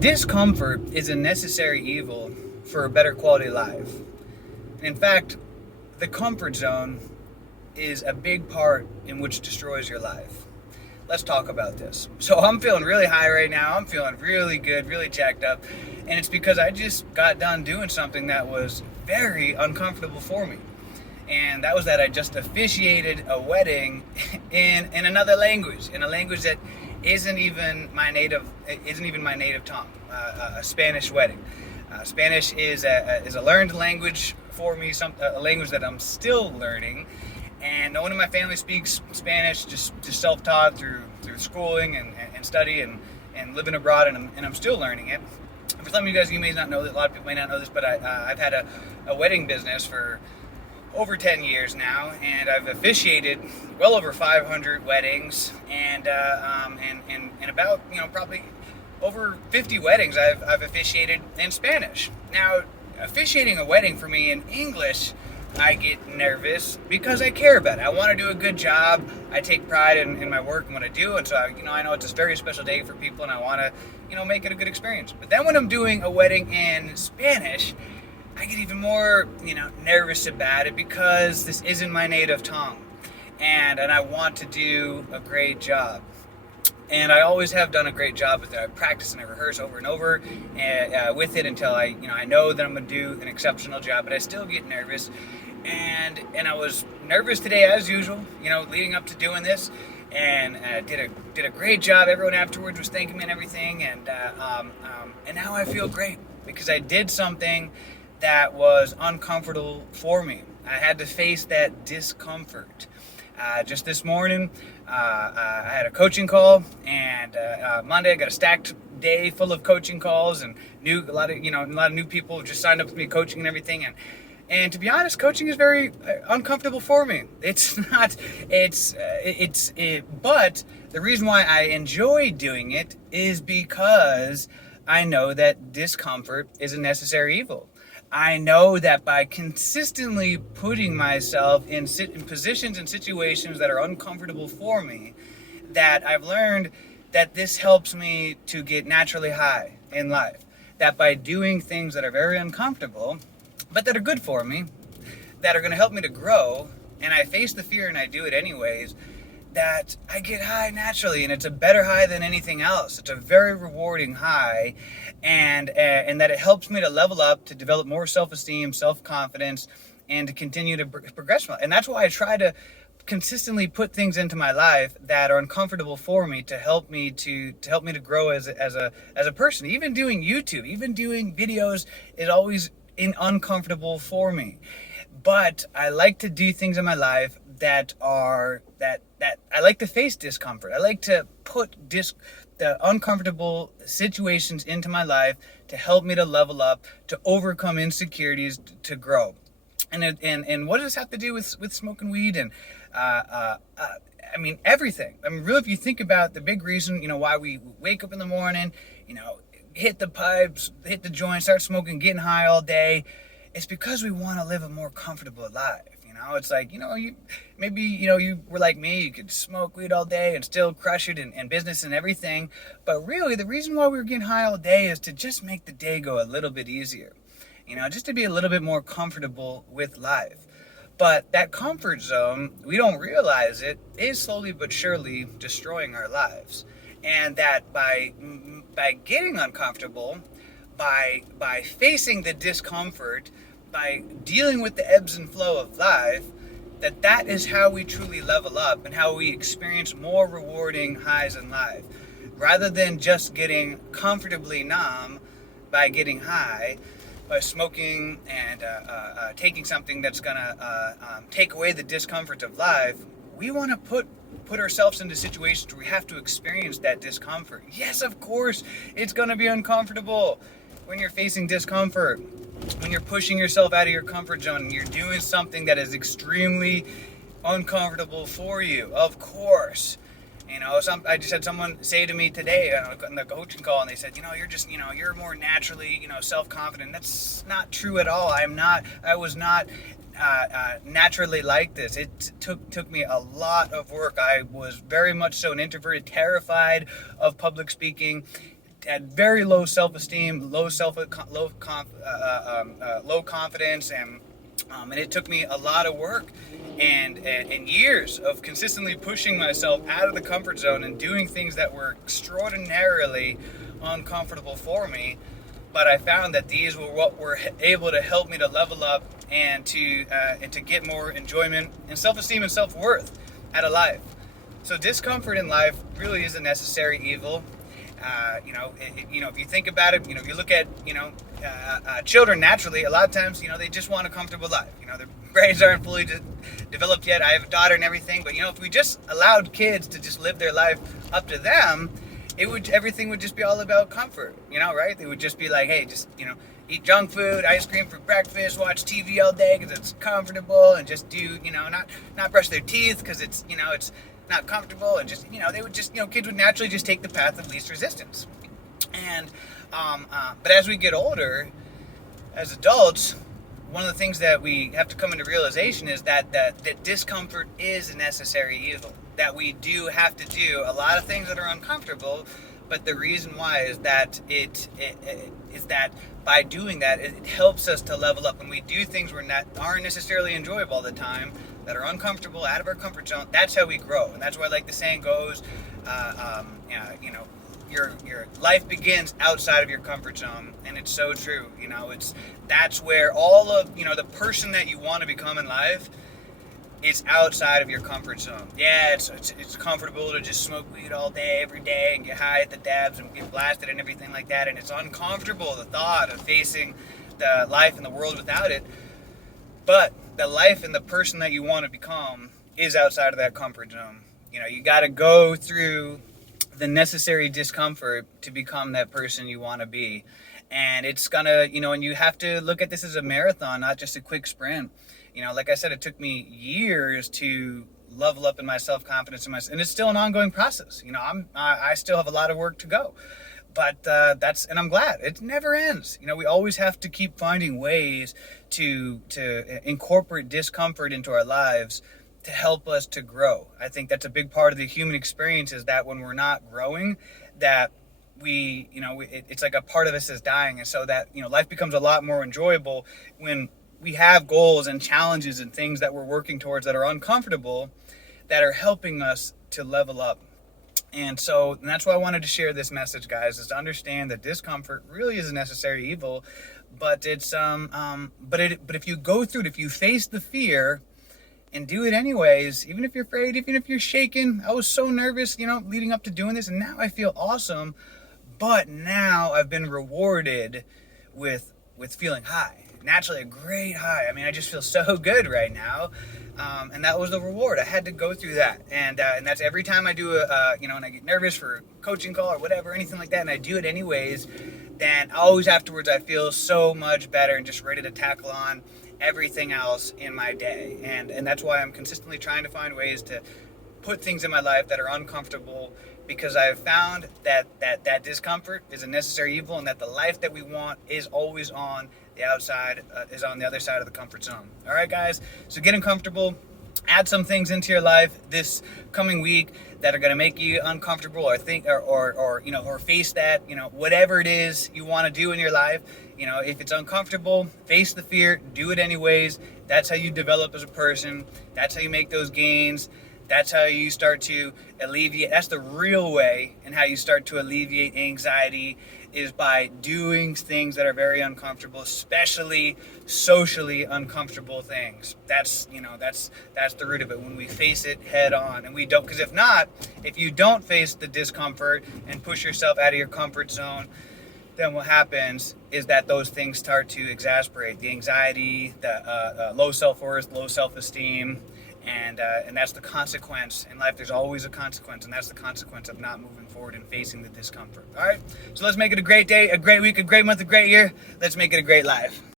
Discomfort is a necessary evil for a better quality life. In fact, the comfort zone is a big part in which destroys your life. Let's talk about this. So I'm feeling really high right now. I'm feeling really good, really jacked up. And it's because I just got done doing something that was very uncomfortable for me. And that was that I just officiated a wedding in another language, in a language that isn't even my native tongue, a Spanish wedding. Spanish is a learned language for me, a language that I'm still learning, and no one in my family speaks Spanish, just self-taught through schooling and study and living abroad, and I'm still learning it. For some of you guys, you may not know that, a lot of people may not know this, but I've had a wedding business for over 10 years now, and I've officiated well over 500 weddings, and about, probably over 50 weddings I've officiated in Spanish. Now, officiating a wedding for me in English, I get nervous because I care about it. I want to do a good job. I take pride in my work and what I do, and so I know it's a very special day for people, and I want to make it a good experience. But then when I'm doing a wedding in Spanish, I get even more, nervous about it because this isn't my native tongue, and I want to do a great job. And I always have done a great job with it. I practice and I rehearse over and over with it until I know that I'm going to do an exceptional job. But I still get nervous, and I was nervous today as usual. Leading up to doing this, and did a great job. Everyone afterwards was thanking me and everything, and now I feel great because I did something that was uncomfortable for me. I had to face that discomfort. Just this morning, I had a coaching call, and Monday I got a stacked day full of coaching calls, and a lot of new people have just signed up with me coaching and everything. And to be honest, coaching is very uncomfortable for me. It's not. But the reason why I enjoy doing it is because I know that discomfort is a necessary evil. I know that by consistently putting myself in positions and situations that are uncomfortable for me, that I've learned that this helps me to get naturally high in life. That by doing things that are very uncomfortable, but that are good for me, that are going to help me to grow, and I face the fear and I do it anyways, that I get high naturally, and it's a better high than anything else. It's a very rewarding high, and that it helps me to level up, to develop more self-esteem, self-confidence, and to continue to progress. And that's why I try to consistently put things into my life that are uncomfortable for me to help me to grow as a person. Even doing YouTube, even doing videos is always uncomfortable for me. But I like to do things in my life that I like to face discomfort. I like to put the uncomfortable situations into my life to help me to level up, to overcome insecurities, to grow. And what does this have to do with smoking weed and everything? Really, if you think about the big reason, why we wake up in the morning, hit the pipes, hit the joint, start smoking, getting high all day, it's because we want to live a more comfortable life. It's like, you were like me, you could smoke weed all day and still crush it in business and everything. But really, the reason why we were getting high all day is to just make the day go a little bit easier. Just to be a little bit more comfortable with life. But that comfort zone, we don't realize it, is slowly but surely destroying our lives. And that by getting uncomfortable, by facing the discomfort, by dealing with the ebbs and flow of life, that is how we truly level up and how we experience more rewarding highs in life. Rather than just getting comfortably numb by getting high, by smoking and taking something that's going to take away the discomfort of life, we want to put ourselves into situations where we have to experience that discomfort. Yes, of course, it's going to be uncomfortable when you're facing discomfort. When you're pushing yourself out of your comfort zone and you're doing something that is extremely uncomfortable for you, of course. I just had someone say to me today on the coaching call, and they said, you're more naturally, self-confident. That's not true at all. I was not naturally like this. It took me a lot of work. I was very much so an introverted, terrified of public speaking. had very low self-esteem, low confidence, and it took me a lot of work and years of consistently pushing myself out of the comfort zone and doing things that were extraordinarily uncomfortable for me. But I found that these were what were able to help me to level up and to get more enjoyment and self-esteem and self-worth out of life. So discomfort in life really is a necessary evil. If you think about it, if you look at, children naturally, a lot of times, they just want a comfortable life. Their brains aren't fully developed yet. I have a daughter and everything, but, if we just allowed kids to just live their life up to them, everything would just be all about comfort, right? They would just be like, hey, just, eat junk food, ice cream for breakfast, watch TV all day because it's comfortable, and just do, not brush their teeth because it's, it's not comfortable, and just, they would just, kids would naturally just take the path of least resistance. And, but as we get older, as adults, one of the things that we have to come into realization is that discomfort is a necessary evil. That we do have to do a lot of things that are uncomfortable, but the reason why is that it is that by doing that, it helps us to level up. When we do things aren't necessarily enjoyable all the time, that are uncomfortable, out of our comfort zone, that's how we grow. And that's why, like the saying goes, your life begins outside of your comfort zone, and it's so true. That's where all of the person that you want to become in life is outside of your comfort zone. Yeah, it's comfortable to just smoke weed all day, every day, and get high at the dabs and get blasted and everything like that. And it's uncomfortable, the thought of facing the life and the world without it. But the life and the person that you want to become is outside of that comfort zone. You got to go through the necessary discomfort to become that person you want to be. And it's gonna, and you have to look at this as a marathon, not just a quick sprint. Like I said, it took me years to level up in my self-confidence and it's still an ongoing process. I still have a lot of work to go, but and I'm glad it never ends. We always have to keep finding ways to incorporate discomfort into our lives to help us to grow. I think that's a big part of the human experience, is that when we're not growing, that it's like a part of us is dying. And so that, life becomes a lot more enjoyable when we have goals and challenges and things that we're working towards that are uncomfortable, that are helping us to level up. And that's why I wanted to share this message, guys, is to understand that discomfort really is a necessary evil, but it's, but if you go through it, if you face the fear and do it anyways, even if you're afraid, even if you're shaken. I was so nervous, leading up to doing this, and now I feel awesome. But now I've been rewarded with feeling high. Naturally, a great high. I mean, I just feel so good right now. And that was the reward. I had to go through that. And that's every time I do and I get nervous for a coaching call or whatever, anything like that, and I do it anyways, then always afterwards I feel so much better and just ready to tackle on everything else in my day. And that's why I'm consistently trying to find ways to put things in my life that are uncomfortable, because I've found that discomfort is a necessary evil, and that the life that we want is always on the outside, is on the other side of the comfort zone. All right, guys, so get uncomfortable. Add some things into your life this coming week that are going to make you uncomfortable, or think, or face that, whatever it is you want to do in your life. If it's uncomfortable, face the fear, do it anyways. That's how you develop as a person. That's how you make those gains. That's how you start to alleviate. That's the real way, and how you start to alleviate anxiety is by doing things that are very uncomfortable, especially socially uncomfortable things. That's the root of it, when we face it head on. And we don't, because if you don't face the discomfort and push yourself out of your comfort zone, then what happens is that those things start to exasperate the anxiety, the low self-worth, low self-esteem, and that's the consequence in life. There's always a consequence, and that's the consequence of not moving forward and facing the discomfort. All right, so let's make it a great day, a great week, a great month, a great year. Let's make it a great life.